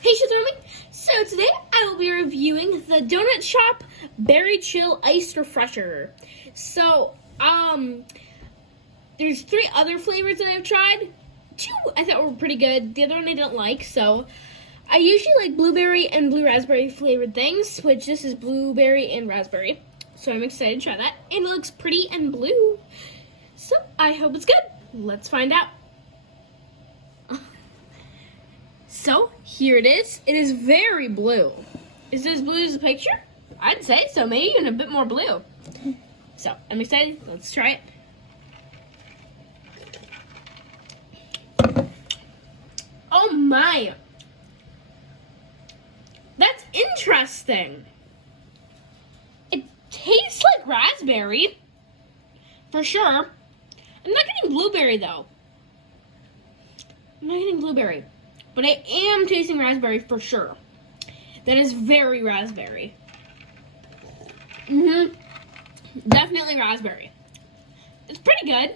Hey Shizumi! So today I will be reviewing the Donut Shop Berry Chill Iced Refresher. So, there's 3 other flavors that I've tried. 2 I thought were pretty good. The other one I didn't like, so I usually like blueberry and blue raspberry flavored things, which this is blueberry and raspberry. So I'm excited to try that. And it looks pretty and blue. So I hope it's good. Let's find out. So, here it is. It is very blue. Is it as blue as the picture? I'd say so, maybe even a bit more blue. So, I'm excited. Let's try it. Oh my! That's interesting. It tastes like raspberry, for sure. I'm not getting blueberry, though. I'm not getting blueberry. But I am tasting raspberry for sure. That is very raspberry. Definitely raspberry. It's pretty good.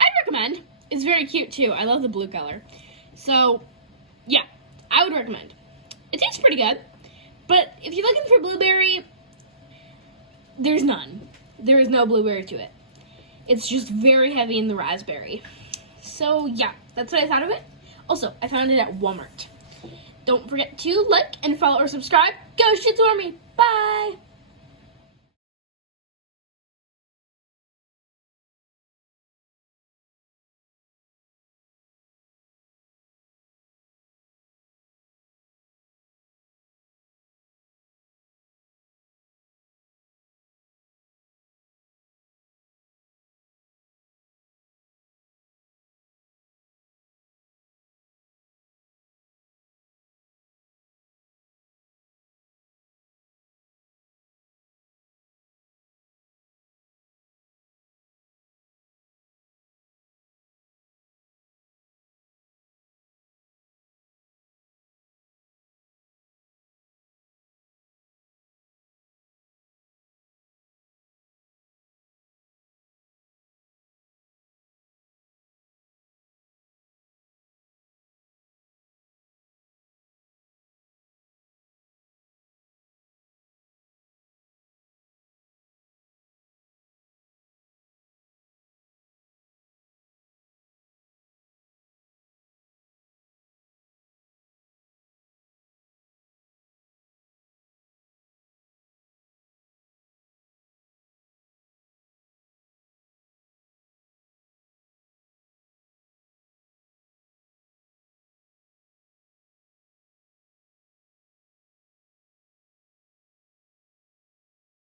I'd recommend. It's very cute too. I love the blue color. So, yeah, I would recommend. It tastes pretty good. But if you're looking for blueberry, there's none. There is no blueberry to it. It's just very heavy in the raspberry. So, yeah, that's what I thought of it. Also, I found it at Walmart. Don't forget to like and follow or subscribe. Go Shitstormy! Bye!